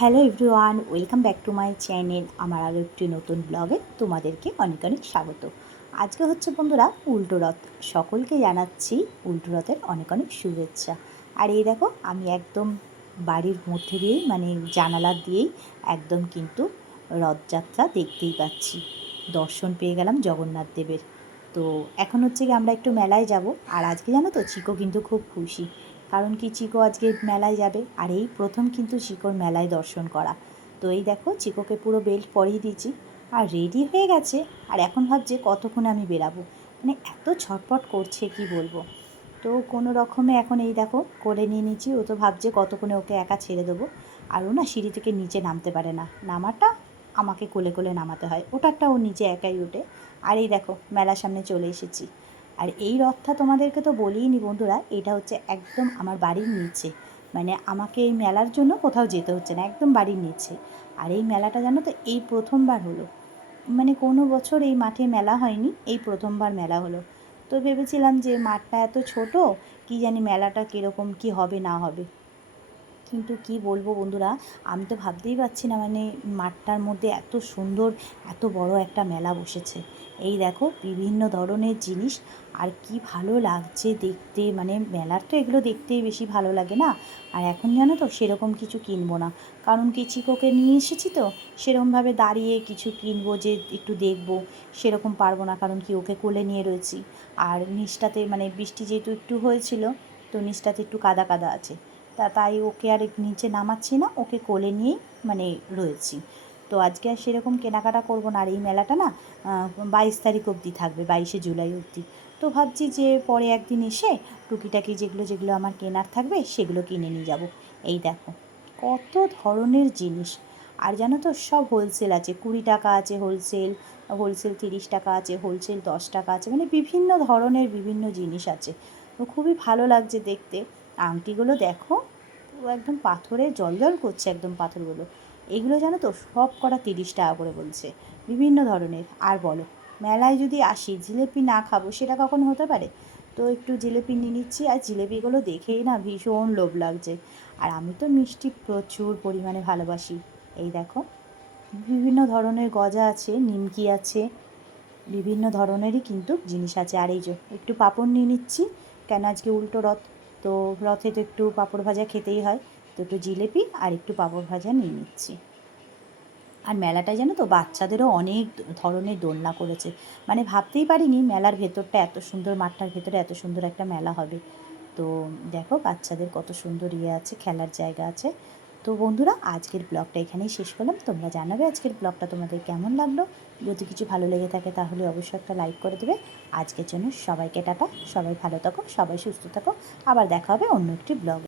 Hello everyone, welcome back to my channel. আমার আরও একটি নতুন ব্লগে তোমাদেরকে অনেক অনেক স্বাগত। আজকে হচ্ছে বন্ধুরা উল্টো রথ। সকলকে জানাচ্ছি উল্টো রথের অনেক অনেক শুভেচ্ছা। আর এই দেখো আমি একদম বাড়ির মধ্যে দিয়েই মানে জানালা দিয়েই একদম কিন্তু রথযাত্রা দেখতেই পাচ্ছি। দর্শন পেয়ে গেলাম জগন্নাথ দেবের। তো এখন হচ্ছে কি আমরা একটু মেলায় যাব। আর আজকে জানো তো চিকো কিন্তু খুব খুশি, কারণ কি চিকো আজকে মেলায় যাবে। আর এই প্রথম কিন্তু চিকোর মেলায় দর্শন করা। তো এই দেখো চিকোকে পুরো বেল্ট পরিয়ে দিয়েছি আর রেডি হয়ে গেছে। আর এখন ভাবছে কতক্ষণে আমি বেরাবো, মানে এত ছটপট করছে কি বলবো। তো কোনো রকমে এখন এই দেখো কোলে নিয়ে নিচ্ছি। ও তো ভাবছে কতক্ষণে ওকে একা ছেড়ে দেবো। আর ও না সিঁড়ি থেকে নিচে নামতে পারে না, নামাটা আমাকে কোলে কোলে নামাতে হয়, ওটারটা ও নিচে একাই ওঠে। আর এই দেখো মেলার সামনে চলে এসেছি। আর এই রথটা তোমাদেরকে তো বলিনি বন্ধুরা, এটা হচ্ছে একদম আমার বাড়ির নিচে, মানে আমাকে এই মেলার জন্য কোথাও যেতে হচ্ছে না, একদম বাড়ির নিচে। আর এই মেলাটা জানো তো এই প্রথমবার হলো, মানে কোনো বছর এই মাঠে মেলা হয়নি, এই প্রথমবার মেলা হলো। তো ভেবেছিলাম যে মাঠটা এত ছোট, কি জানি মেলাটা কীরকম কি হবে না হবে। কিন্তু কি বলবো বন্ধুরা, আমি তো ভাবতেই পারছি না, মানে মাঠটার মধ্যে এত সুন্দর এত বড় একটা মেলা বসেছে। এই দেখো বিভিন্ন ধরনের জিনিস, আর কি ভালো লাগছে দেখতে, মানে মেলার তো এগুলো দেখতেই বেশি ভালো লাগে না। আর এখন জানো তো সেরকম কিছু কিনবো না, কারণ কি চিকোকে নিয়ে এসেছি তো সেরকমভাবে দাঁড়িয়ে কিছু কিনবো যে একটু দেখবো সেরকম পারবো না, কারণ কি ওকে কোলে নিয়ে রয়েছি। আর নিচটাতে মানে বৃষ্টি যেহেতু একটু হয়েছিল, তো নিচটাতে একটু কাদা কাদা আছে। তাই ওকে আর নিচে নামাচ্ছি না, ওকে কোলে নিয়েই মানে রয়েছি। তো আজকে আর সেরকম কেনাকাটা করবো না। আর এই মেলাটা না 22 তারিখ অবধি থাকবে, 22শে জুলাই অবধি। তো ভাবছি যে পরে একদিন এসে টুকিটাকি যেগুলো যেগুলো আমার কেনার থাকবে সেগুলো কিনে নিয়ে যাব। এই দেখো কত ধরনের জিনিস। আর জানো তো সব হোলসেল আছে, 20 টাকা আছে হোলসেল, হোলসেল 30 টাকা আছে, হোলসেল 10 টাকা আছে, মানে বিভিন্ন ধরনের বিভিন্ন জিনিস আছে। তো খুবই ভালো লাগছে দেখতে। আংটিগুলো দেখো পুরো একদম পাথরে জ্বলজ্বল করছে একদম পাথরগুলো। এগুলো জানো তো সব কটা 30 টাকা করে বলছে, বিভিন্ন ধরনের। আর বলো মেলায় যদি আসি জিলেপি না খাবো সেটা কখন হতে পারে। তো একটু জিলেপি নিয়ে নিচ্ছি, আর জিলেপিগুলো দেখেই না ভীষণ লোভ লাগছে। আর আমি তো মিষ্টি প্রচুর পরিমাণে ভালোবাসি। এই দেখো বিভিন্ন ধরনের গজা আছে, নিমকি আছে, বিভিন্ন ধরনেরই কিন্তু জিনিস আছে। আর এই যে একটু পাঁপড় নিয়ে নিচ্ছি, কেন আজকে উল্টো রথ, তো রথে তো একটু পাঁপড় ভাজা খেতেই হয়। তো একটু জিলেপি আর একটু পাঁপড় ভাজা নিয়ে নিচ্ছি। আর মেলাটায় জানো তো বাচ্চাদেরও অনেক ধরনের দোলনা করেছে, মানে ভাবতেই পারিনি মেলার ভেতরটা এত সুন্দর, মাঠটার ভেতরে এত সুন্দর একটা মেলা হবে। তো দেখো বাচ্চাদের কত সুন্দর ইয়ে আছে, খেলার জায়গা আছে। তো বন্ধুরা আজকের ব্লগটা এখানেই শেষ করলাম। তোমরা জানাবে আজকের ব্লগটা তোমাদের কেমন লাগলো। যদি কিছু ভালো লেগে থাকে তাহলে অবশ্যই একটা লাইক করে দেবে। আজকের জন্য সবাইকে টাটা, সবাই ভালো থাকো, সবাই সুস্থ থাকো। আবার দেখা হবে অন্য একটি ব্লগে।